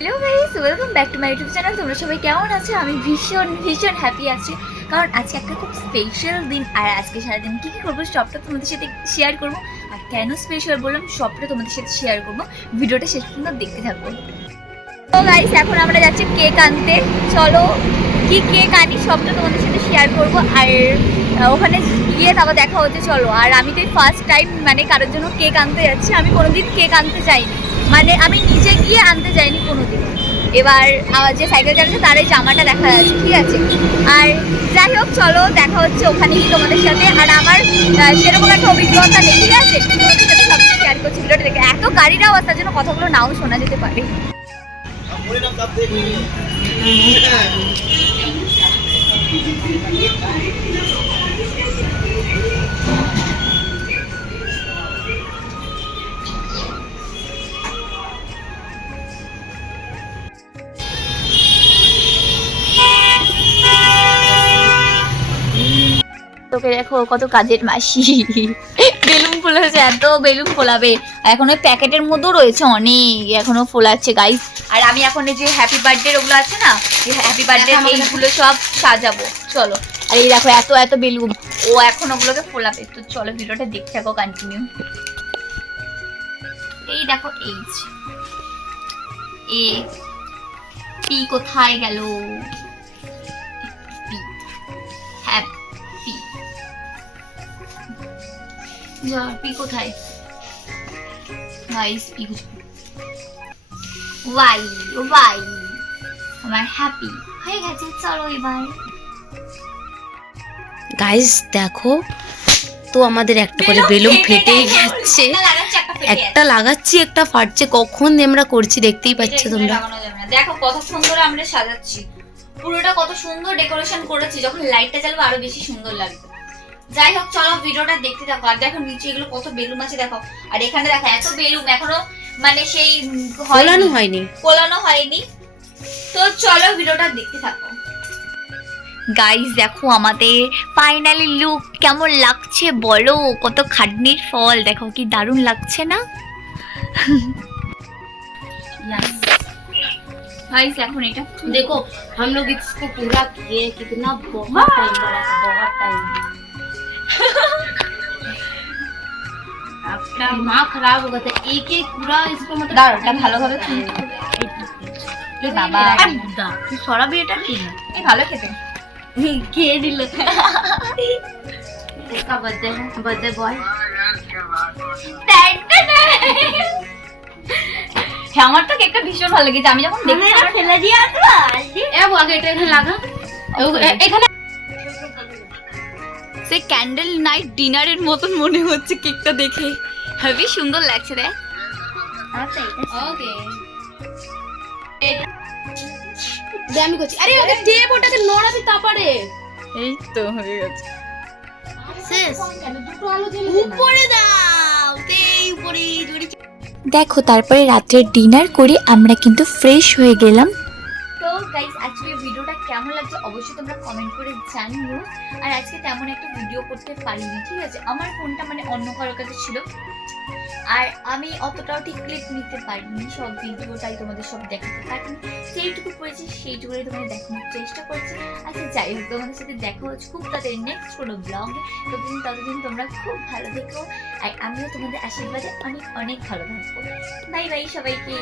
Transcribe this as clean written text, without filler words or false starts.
Hello guys, welcome back to my YouTube channel. তোমরা সবাই কেমন আছো? আমি ভীষণ ভীষণ হ্যাপি আছি, কারণ আজকে একটা খুব স্পেশাল দিন। আর আজকে সারাদিন কী কী করবো সবটা তোমাদের সাথে শেয়ার করবো। আর কেন স্পেশাল বললাম, সবটা তোমাদের সাথে শেয়ার করবো। ভিডিওটা শেষ পর্যন্ত দেখতে থাকবো। তো গাইস, এখন আমরা যাচ্ছি কেক আনতে। চলো কি কেক আনি সবটা তোমাদের সাথে শেয়ার করবো। আর ওখানে গিয়ে তারপর দেখা হচ্ছে। চলো। আর আমি তো ফার্স্ট টাইম মানে কারোর জন্য কেক আনতে যাচ্ছি। আমি কোনোদিন কেক আনতে যাইনি, মানে আমি নিজে গিয়ে আনতে যাইনি কোনোদিন। এবার যে সাইকেল চালাচ্ছে তার এই জামাটা দেখা যাচ্ছে, ঠিক আছে। আর যাই হোক, চলো দেখা হচ্ছে ওখানে গিয়ে তোমাদের সাথে। আর আমার সেরকম একটা অভিজ্ঞতা নেই, ঠিক আছে। তোমাদের সাথে সব শেয়ার করছি ভিডিওটা দেখে। এত গাড়ির আওয়াজ, তার জন্য কথাগুলো নাও শোনা যেতে পারে। তোকে দেখো কত কাজের মাসি, বেলুন ফোলাচ্ছে, এত বেলুন ফোলাবে। এখন ওই প্যাকেটের মধ্যেও রয়েছে অনেক, এখনো ফোলাচ্ছে গাইস। আর আমি এখন এই যে হ্যাপি বার্থডে ওগুলো আছে না, এই হ্যাপি বার্থডে এইগুলো সব সাজাবো। চলো। আর এই দেখো এত এত বেলুন, ও এখন ওগুলোকে ফোলাবে। তো চলো ভিডিওটা দেখতে থাকো কন্টিনিউ। এই দেখো এইচ এ পি কোথায় গেল? হ্যাপি পি কোথায় গাইস? পি ওয়াই ওয়াই আমার হ্যাপি হয়ে গেছে। চলো এবার গাইস দেখো তো, আমাদের একটা করে বেলুন ফেটেই যাচ্ছে। একটা লাগাচ্ছি, একটা ফাটছে। কখন আমরা করছি দেখতেই পাচ্ছ তোমরা। দেখো কত সুন্দর আমরা সাজাচ্ছি, পুরোটা কত সুন্দর ডেকোরেশন করেছি। যখন লাইটটা জ্বালবে আরো বেশি সুন্দর লাগবে। যাই হোক, চলো ভিডিওটা দেখতে থাকো। আর দেখো নিচে এগুলো কত বেলুন আছে দেখো। আর এখানে দেখো এত বেলুন, এখনো মানে সেই কোলানো হয়নি। তো চলো ভিডিওটা দেখতে থাকো। গাইস দেখো আমাদের ফাইনালি লুক কেমন লাগছে বলো। কত খাটনির ফল, দেখো কি দারুণ লাগছে না? गाइस এখন এটা देखो हम लोग इसको पूरा किए, कितना बहुत टाइम लगा, बहुत टाइम। आपका दिमाग खराब हो गया था। एक एक पूरा इसको मतलब দাঁড়াটা ভালোভাবে বাবা তুই সরাবি এটা কি না? এই ভালো খেতে খেয়ে দিল। इसका बर्थडे है, बर्थडे बॉय। হ্যাঁ, আমার তো কেকটা ভীষণ ভালো লেগেছে। আমি যখন দেখি ফেলে দিয়ে আসবো। আগে এটা এখানে লাগা, এখানে সে ক্যান্ডেল নাইট ডিনারের মতন মনে হচ্ছে কেকটা দেখে। হেবি সুন্দর লাগছে রে। ওকে দে আমি করছি। আরে ওটা টেপ, ওটাকে নড়াবি তারপরে। এই তো হয়ে গেছে শেষ। দুটো আলো জ্বলে উপরে দাও, এই উপরে জড়ি। দেখো তারপরে রাত্রের ডিনার করে আমরা কিন্তু ফ্রেশ হয়ে গেলাম। তো গাইস, আজকে ভিডিওটা কেমন লাগছে অবশ্যই তোমরা কমেন্ট করে জানিও। আর আজকে তেমন একটা ভিডিও করতে পারিনি, ঠিক আছে। আমার ফোনটা মানে অন্য কারোর কাছে ছিল, আর আমি অতটাও ঠিক ক্লিপ নিতে পারিনি সব ভিডিওটাই তোমাদের সব দেখাতে পারিনি। সেইটুকু করেছি, সেইটুকুই তোমাদের দেখানোর চেষ্টা করছি। আচ্ছা যাই হোক, তোমাদের সাথে দেখা হচ্ছে খুব তাড়াতাড়ি নেক্সট কোনো ব্লগ। ততদিন তোমরা খুব ভালো থেকো, আর আমিও তোমাদের আশীর্বাদে অনেক অনেক ভালো থাকবো। বাই বাই সবাইকে।